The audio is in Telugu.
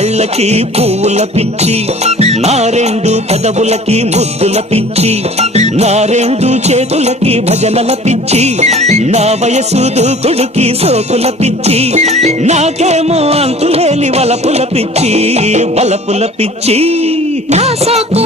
కళ్ళకి పువ్వుల పిచ్చి, నా రెండు పదవులకి ముద్దుల పిచ్చి, నా రెండు చేతులకి భజనల పిచ్చి, నా వయసు దూకుడుకి సోకుల పిచ్చి, నాకేమో అంతులేని వలపుల పిచ్చి, వలపుల పిచ్చి. నా సోకు